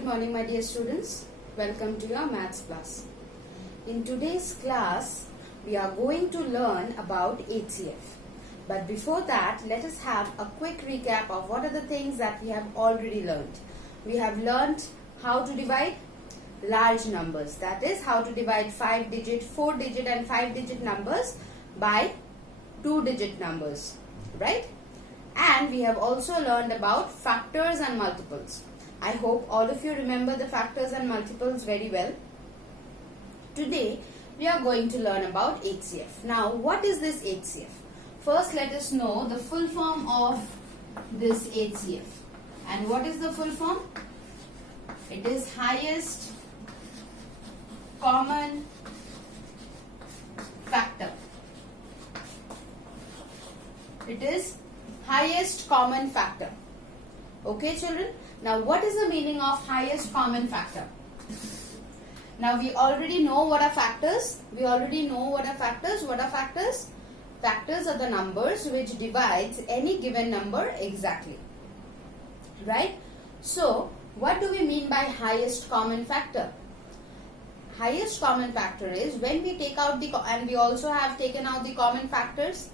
Good morning, my dear students. Welcome to your maths class. In today's class, we are going to learn about HCF. But before that, let us have a quick recap of what are the things that we have already learned. We have learned how to divide large numbers. That is how to divide 5-digit, 4-digit and 5-digit numbers by 2-digit numbers. Right? And we have also learned about factors and multiples. I hope all of you remember the factors and multiples very well. Today, we are going to learn about HCF. Now, what is this HCF? First, let us know the full form of this HCF. And what is the full form? It is highest common factor. It is highest common factor. Okay, children? Now, what is the meaning of highest common factor? Now, we already know what are factors. What are factors? Factors are the numbers which divides any given number exactly. Right? So, what do we mean by highest common factor? Highest common factor is when we take out the, and we also have taken out the common factors.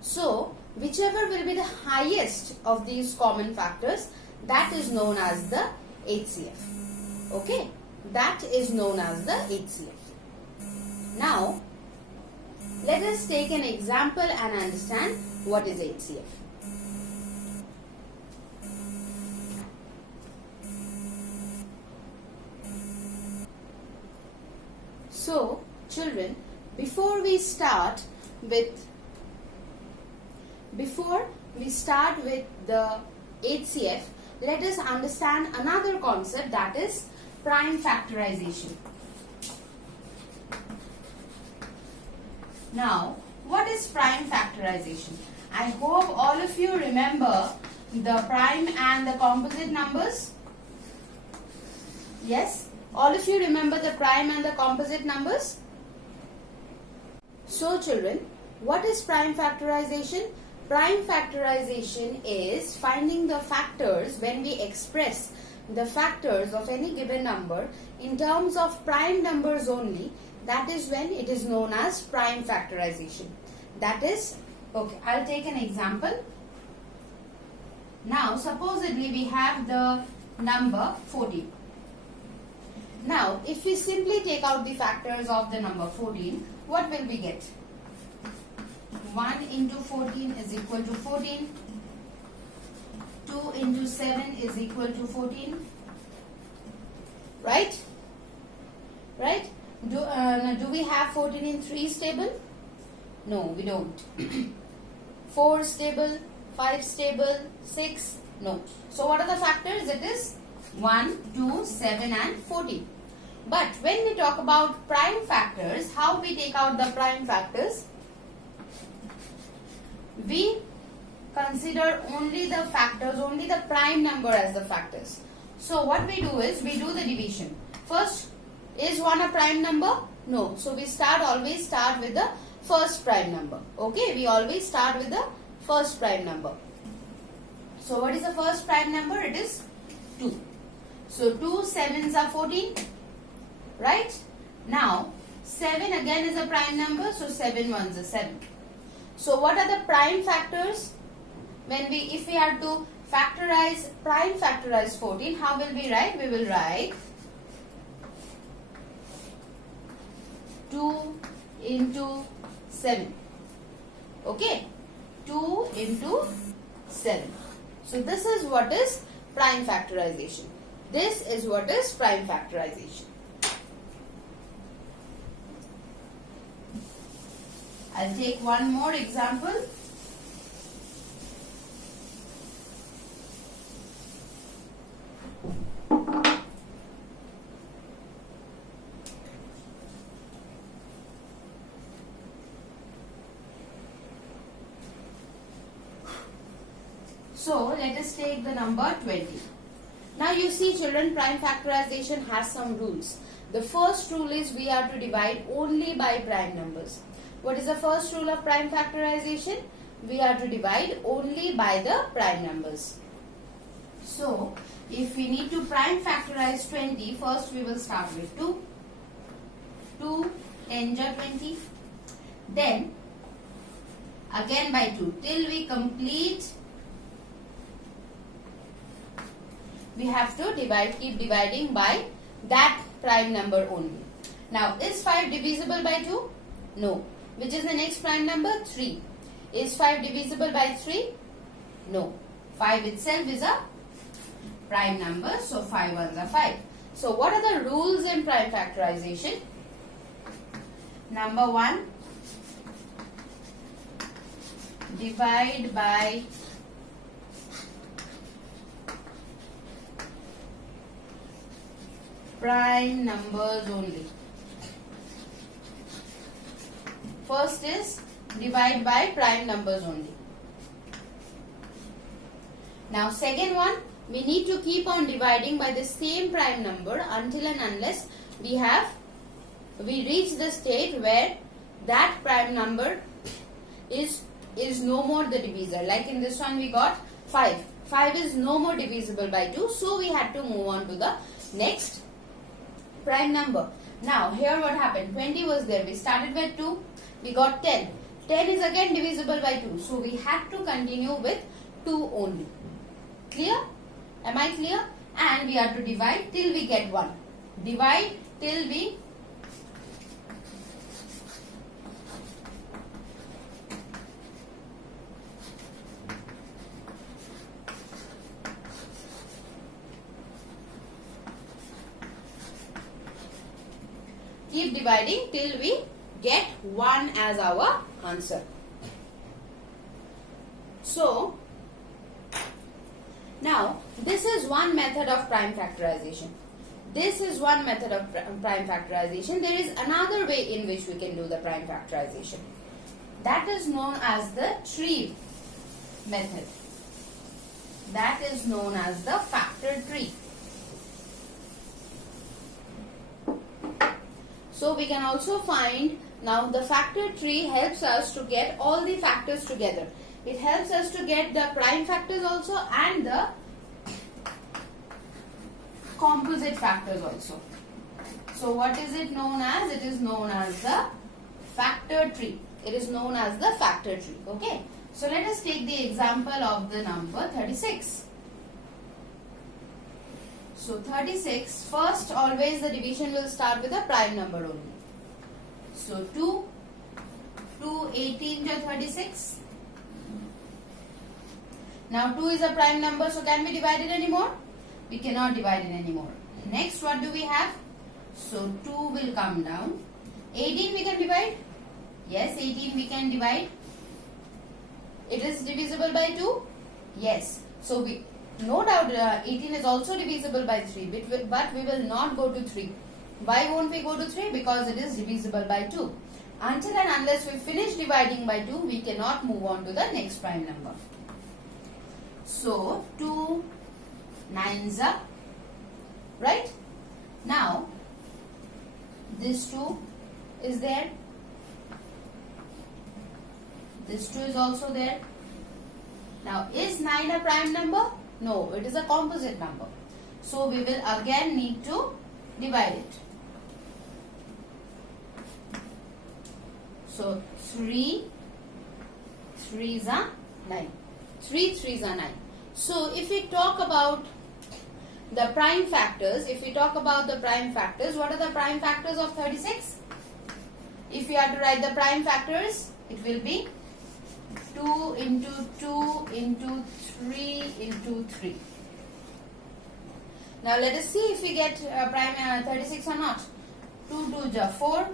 So, whichever will be the highest of these common factors, that is known as the HCF. Okay? That is known as the HCF. Now, let us take an example and understand what is HCF. So, children, before we start with the HCF, let us understand another concept, that is prime factorization. Now, what is prime factorization? I hope all of you remember the prime and the composite numbers. Yes? All of you remember the prime and the composite numbers? So, children, what is prime factorization? Prime factorization is finding the factors when we express the factors of any given number in terms of prime numbers only. That is when it is known as prime factorization. That is, okay, I'll take an example. Now, supposedly we have the number 14. Now, if we simply take out the factors of the number 14, what will we get? 1 into 14 is equal to 14. 2 into 7 is equal to 14. Right? Right? Do we have 14 in 3's table? No, we don't. 4 stable, 5 stable, 6? No. So what are the factors? It is 1, 2, 7 and 14. But when we talk about prime factors, how we take out the prime factors? We consider only the factors, only the prime number as the factors. So what we do is, we do the division. First, is 1 a prime number? No. So we always start with the first prime number. Okay, we always start with the first prime number. So what is the first prime number? It is 2. So 2 sevens are 14. Right? Now, 7 again is a prime number. So 7 ones are 7. So what are the prime factors? If we are to prime factorize 14, how will we write? We will write 2 into 7. Okay? 2 into 7. So this is what is prime factorization. This is what is prime factorization. I'll take one more example. So, let us take the number 20. Now, you see, children, prime factorization has some rules. The first rule is we are to divide only by prime numbers. What is the first rule of prime factorization? We are to divide only by the prime numbers. So, if we need to prime factorize 20, first we will start with 2. 2 10 ja 20. Then again by 2 till we complete. We have to keep dividing by that prime number only. Now, is 5 divisible by 2? No. Which is the next prime number? 3. Is 5 divisible by 3? No. 5 itself is a prime number, so 5 ones are 5. So, what are the rules in prime factorization? Number 1, divide by prime numbers only. First is divide by prime numbers only. Now second one, we need to keep on dividing by the same prime number until and unless we reach the state where that prime number is no more the divisor. Like in this one we got 5. 5 is no more divisible by 2, so we had to move on to the next prime number. Now here what happened, 20 was there, we started with 2, we got 10. 10 is again divisible by 2, so we had to continue with 2 only. Clear? Am I clear? And we have to divide till we get 1. Divide till we keep dividing till we get 1 as our answer. So, now this is one method of prime factorization. This is one method of prime factorization. There is another way in which we can do the prime factorization. That is known as the tree method. That is known as the factor tree. So we can also find, now the factor tree helps us to get all the factors together. It helps us to get the prime factors also and the composite factors also. So what is it known as? It is known as the factor tree. It is known as the factor tree. Okay. So let us take the example of the number 36. So 36, first always the division will start with a prime number only. So 2 18 to 36. Now 2 is a prime number, so can we divide it anymore? We cannot divide it anymore. Next, what do we have? So 2 will come down. 18 we can divide? Yes, 18 we can divide. It is divisible by 2? Yes. So we, no doubt 18 is also divisible by 3, but we will not go to 3. Why won't we go to 3? Because it is divisible by 2. Until and unless we finish dividing by 2, we cannot move on to the next prime number. So 2 9s are, right? Now this 2 is there. This 2 is also there. Now is 9 a prime number? No, it is a composite number. So we will again need to divide it. So 3 3s are 9. 3 3s are 9. So if we talk about the prime factors, what are the prime factors of 36? If we are to write the prime factors, it will be 2 into 2 into 3 into 3. Now let us see if we get prime 36 or not. 2 2 ja 4,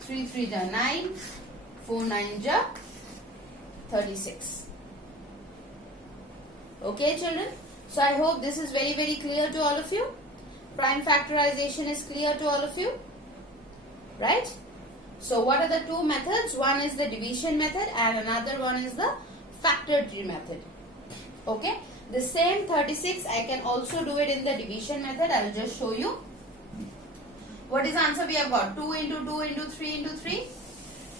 3 3 ja 9, 4 9 ja 36. Okay children, so I hope this is very clear to all of you. Prime factorization is clear to all of you, right? So what are the two methods? One is the division method and another one is the factor tree method. Okay, the same 36 I can also do it in the division method. I will just show you. What is the answer we have got? 2 into 2 into 3 into 3.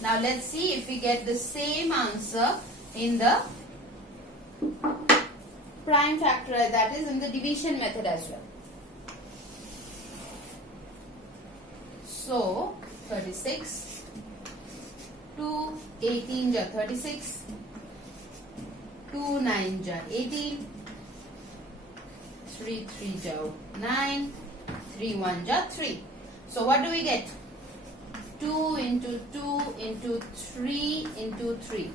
Now let's see if we get the same answer in the prime factor, that is in the division method as well. So 36, 2 18 ja 36, 2 9 ja 18, 3 3 ja 9, 3 1 ja 3. So what do we get? 2 into 2 into 3 into 3.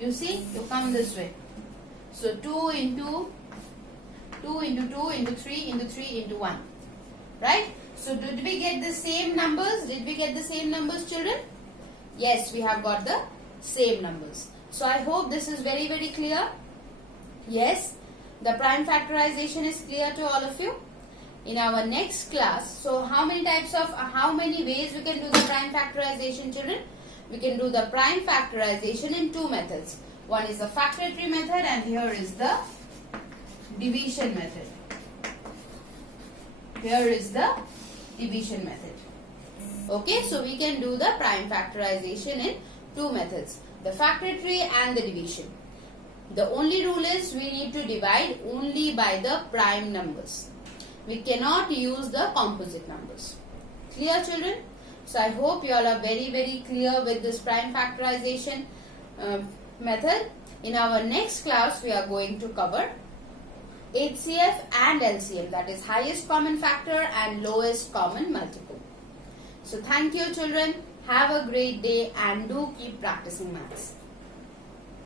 You see, you come this way. So 2 into 2 into 2 into 3 into 3 into 1. Right? So did we get the same numbers? Did we get the same numbers, children? Yes, we have got the same numbers. So I hope this is very, very clear. Yes, the prime factorization is clear to all of you. In our next class, so how many ways we can do the prime factorization, children? We can do the prime factorization in two methods. One is the factor tree method and here is the division method. Here is the division method. Okay, so we can do the prime factorization in two methods, the factor tree and the division. The only rule is we need to divide only by the prime numbers. We cannot use the composite numbers. Clear, children? So I hope you all are very, very clear with this prime factorization method. In our next class, we are going to cover HCF and LCM, that is highest common factor and lowest common multiple. So thank you, children. Have a great day and do keep practicing maths.